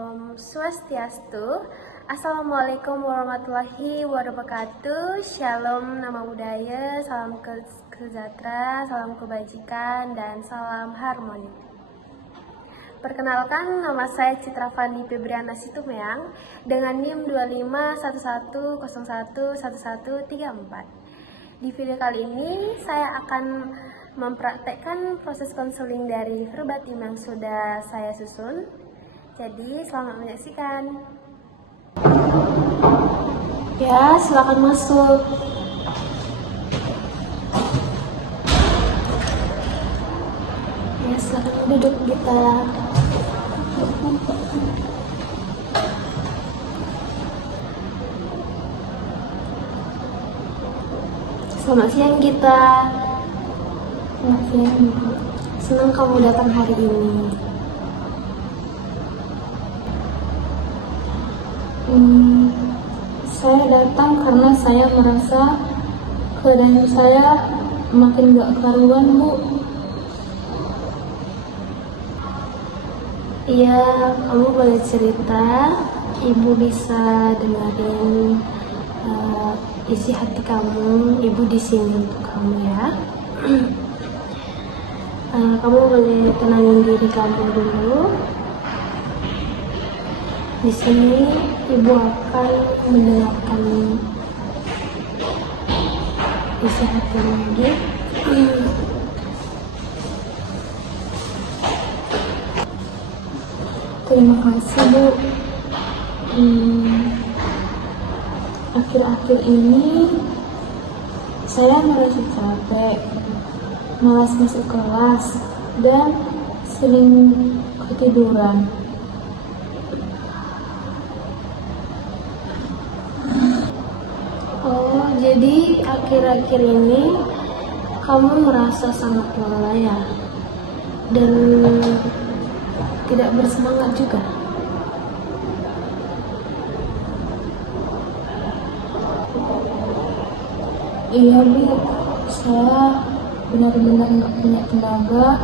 Om Swastiastu. Assalamualaikum warahmatullahi wabarakatuh. Shalom nama budaya, salam kesejahteraan, salam kebajikan, dan salam harmoni. Perkenalkan, nama saya Citra Fandi Febriana Situmeang dengan NIM 2511011134. Di video kali ini saya akan mempraktekkan proses konseling dari verbatim yang sudah saya susun. Jadi selamat menyaksikan. Ya, silakan masuk. Ya, silakan duduk kita. Selamat siang kita. Selamat siang. Senang kamu datang hari ini. Saya datang karena saya merasa keadaan saya makin gak karuan, Bu. Iya, kamu boleh cerita. Ibu bisa dengerin isi hati kamu. Ibu di sini untuk kamu ya. Kamu boleh tenangin diri kamu dulu. Di sini Ibu akan mendengarkan isi hati lagi. Terima kasih, Bu. Akhir-akhir ini saya merasa capek, malas masuk kelas, dan sering ketiduran. Oh, jadi akhir-akhir ini kamu merasa sangat lelah ya? Dan tidak bersemangat juga? Iya, Bu. Saya benar-benar nggak punya tenaga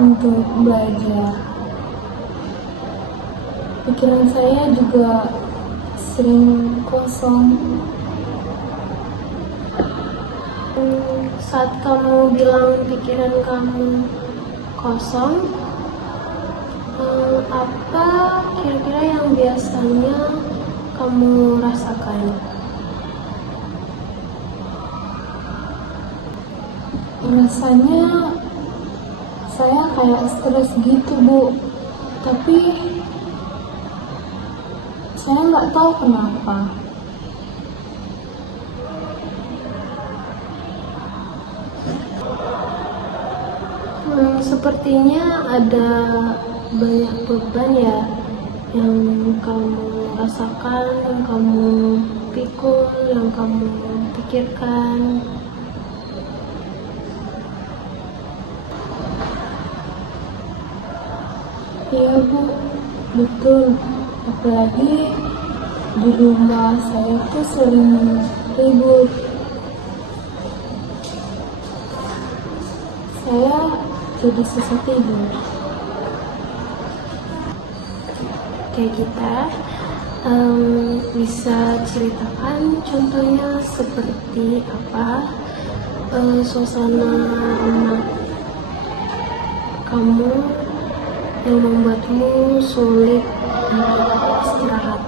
untuk belajar. Pikiran saya juga sering kosong. Saat kamu bilang pikiran kamu kosong, apa kira-kira yang biasanya kamu rasakan? Rasanya saya kayak stres gitu, Bu. Tapi saya nggak tahu kenapa. Sepertinya ada banyak beban ya yang kamu rasakan, yang kamu pikul, yang kamu pikirkan. Iya, Bu, betul. Apalagi di rumah saya tuh sering ribut. Saya jadi susah tidur. Kayak kita bisa ceritakan contohnya seperti apa suasana rumah kamu yang membuatmu sulit untuk istirahat.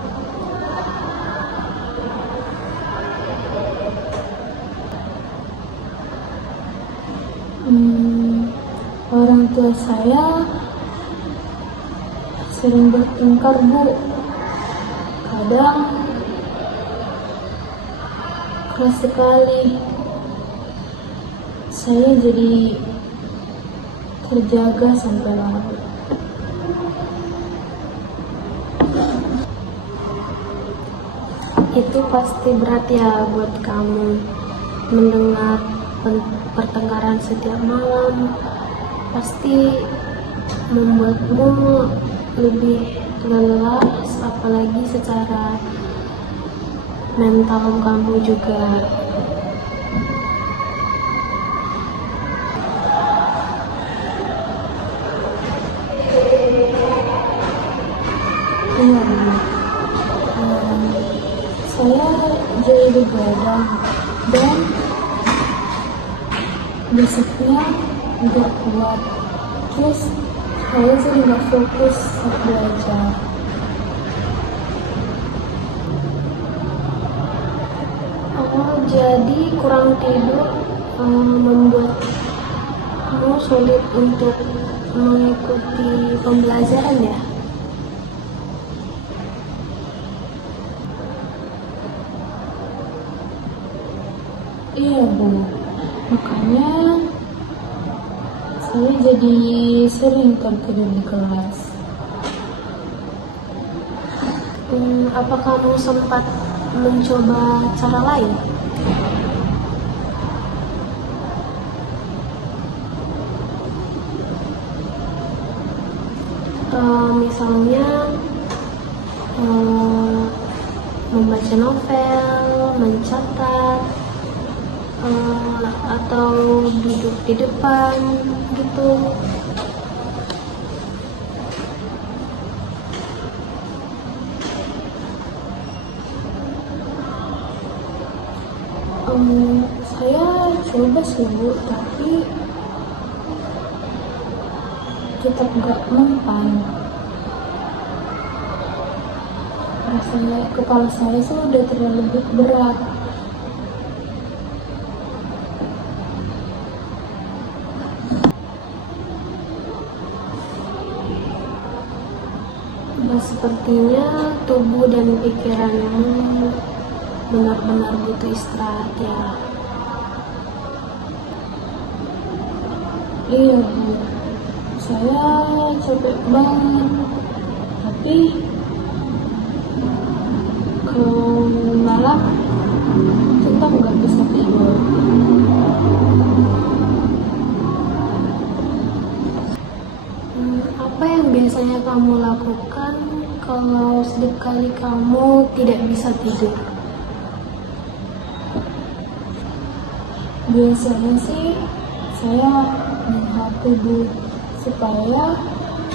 Orang tua saya sering bertengkar, Bu. Kadang keras sekali. Saya jadi terjaga sampai larut. Itu pasti berat ya buat kamu mendengar pertengkaran setiap malam. Pasti membuatmu lebih lelah, apalagi secara mental kamu juga. begadang dan besoknya nggak kuat. Terus saya jadi nggak fokus saat belajar. Oh, jadi kurang tidur membuat kamu sulit untuk mengikuti pembelajaran ya? Iya Bu, makanya saya jadi sering tertidur di kelas. Apa kamu sempat mencoba cara lain? Misalnya membaca novel, mencatat, atau duduk di depan gitu. Saya coba sih Bu, tapi tetap gak mempan. Rasanya kepala saya sudah terlalu berat. Nah, sepertinya tubuh dan pikiranmu benar-benar butuh istirahat ya. Iya Bu, saya capek banget. Tapi kalau malam tetap gak bisa tidur. Apa yang biasanya kamu lakukan kalau setiap kali kamu tidak bisa tidur? Biasanya sih saya main HP Bu, supaya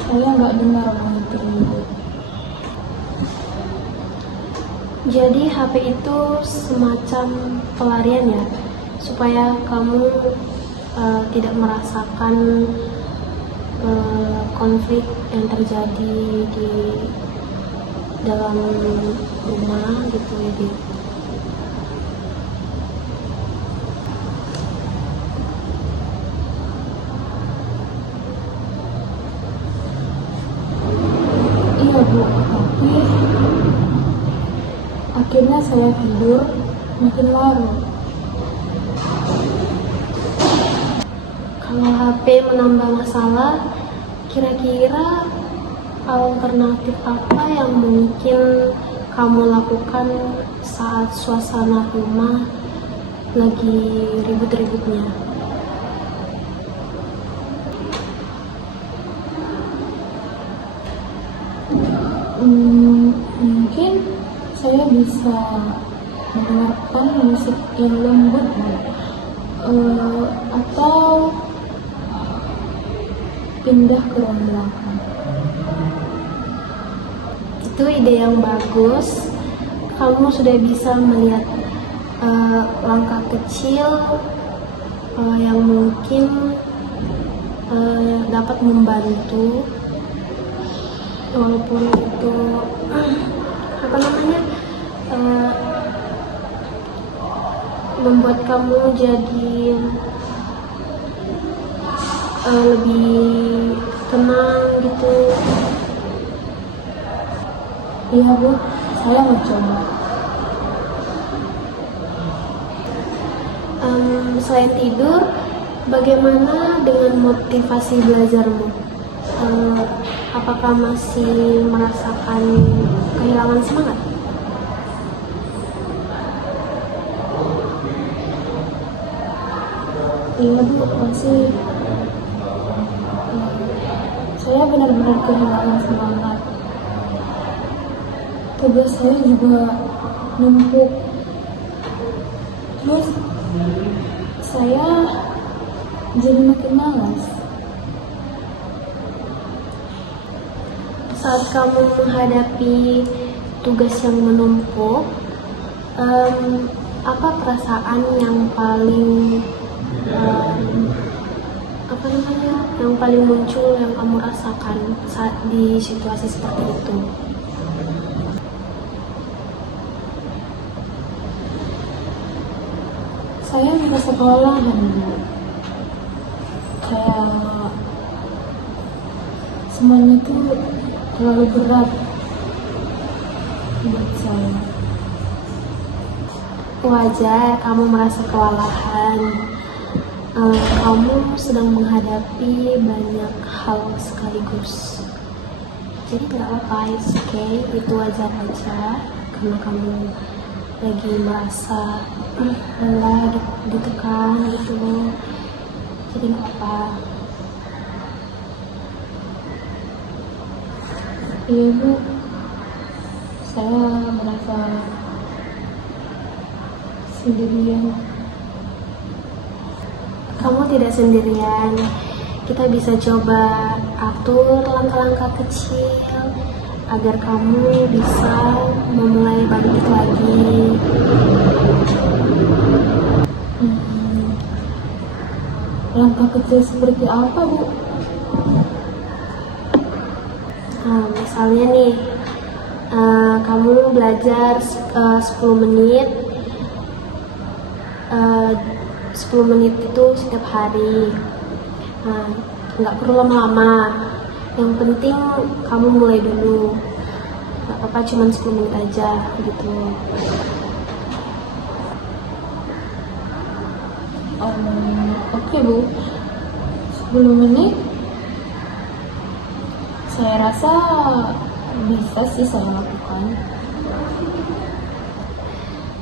saya nggak dengar bunyi tidur. Jadi HP itu semacam pelarian ya, supaya kamu tidak merasakan konflik yang terjadi di dalam rumah gitu ya. Iya Bu, tapi akhirnya saya tidur makin larut. Kalau HP menambah masalah, kira-kira alternatif apa yang mungkin kamu lakukan saat suasana rumah lagi ribut-ributnya? Mungkin saya bisa mendengarkan musik yang lembut atau pindah ke ruang belakang. Itu ide yang bagus. Kamu sudah bisa melihat langkah kecil yang mungkin dapat membantu, walaupun itu apa namanya membuat kamu jadi lebih tenang gitu. Iya Bu, saya mau coba. Selain tidur, bagaimana dengan motivasi belajarmu? Apakah masih merasakan kehilangan semangat? Iya Bu, masih. Saya benar-benar kehilangan semangat. Tugas saya juga numpuk. Terus saya jadi makin malas. Saat kamu menghadapi tugas yang menumpuk, apa perasaan yang paling yang paling muncul yang kamu rasakan saat di situasi seperti itu? Saya merasa kewalahan, Bu. Kayak semuanya itu terlalu berat buat saya. Wajar kamu merasa kewalahan. Kamu sedang menghadapi banyak hal sekaligus. Jadi nggak apa-apa, it's okay. Itu wajar aja karena kamu lagi merasa lelah, ditekan gitu. Jadi nggak apa. Iya, Bu. Saya merasa sendirian. Kamu tidak sendirian. Kita bisa coba atur langkah-langkah kecil agar kamu bisa memulai bangkit lagi. Langkah kecil seperti apa, Bu? Misalnya nih, kamu belajar 10 menit. 10 menit itu setiap hari. Nggak perlu lama-lama. Yang penting kamu mulai dulu. Nggak apa-apa, cuma 10 menit aja gitu. Oke, Bu. 10 menit saya rasa bisa sih saya lakukan.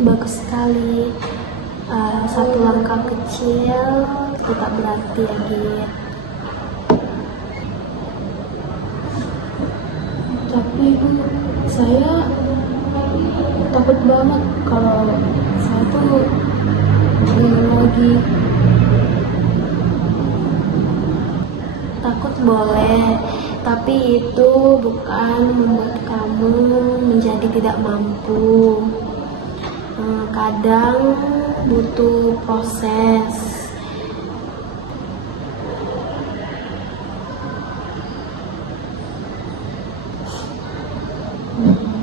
Bagus sekali. Satu langkah kecil tidak berarti lagi. Tapi, Bu, saya takut banget kalau saya tuh gagal lagi. Takut boleh, tapi itu bukan membuat kamu menjadi tidak mampu. Kadang butuh proses.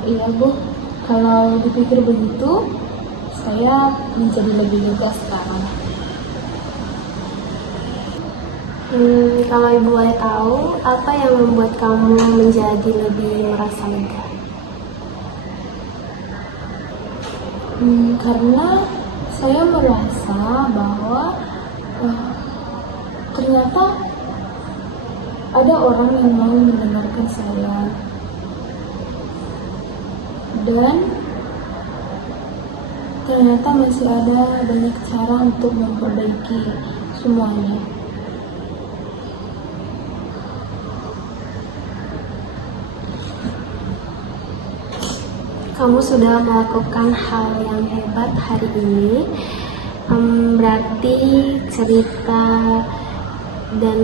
Iya, Bu. Kalau dipikir begitu, saya menjadi lebih lega sekarang. Kalau Ibu boleh tahu, apa yang membuat kamu menjadi lebih merasa lega? Karena saya merasa bahwa ternyata ada orang yang mau mendengarkan saya, dan ternyata masih ada banyak cara untuk memperbaiki semuanya. Kamu sudah melakukan hal yang hebat hari ini. Berarti cerita dan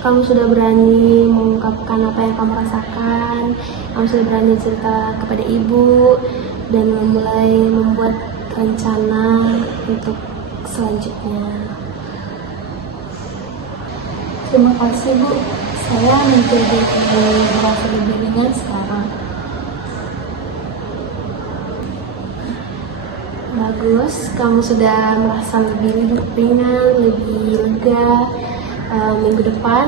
kamu sudah berani mengungkapkan apa yang kamu rasakan. Kamu sudah berani cerita kepada ibu dan mulai membuat rencana untuk selanjutnya. Terima kasih, Bu. Saya menjadi merasa lebih ringan sekarang. Bagus, kamu sudah merasa lebih ringan, lebih lega. Minggu depan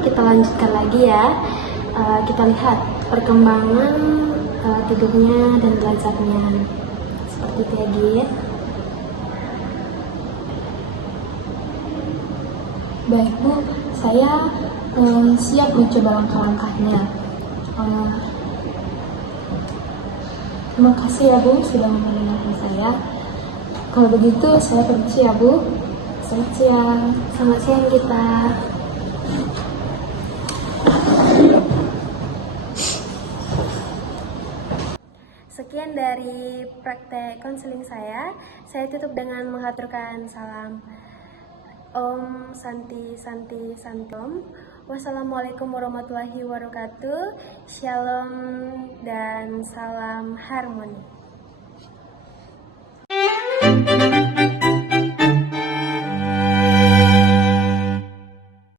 kita lanjutkan lagi ya. Kita lihat perkembangan tidurnya dan belajarnya. Seperti itu ya, Git. Baik, Bu. Saya siap mencoba langkah-langkahnya. Terima kasih ya, Bu, sudah mendengarkan saya. Kalau begitu, saya permisi ya, Bu. Selamat siang. Selamat siang kita. Sekian dari praktek konseling saya. Saya tutup dengan mengaturkan salam. Om Santi Santi Santom. Wassalamualaikum warahmatullahi wabarakatuh. Shalom dan salam harmoni.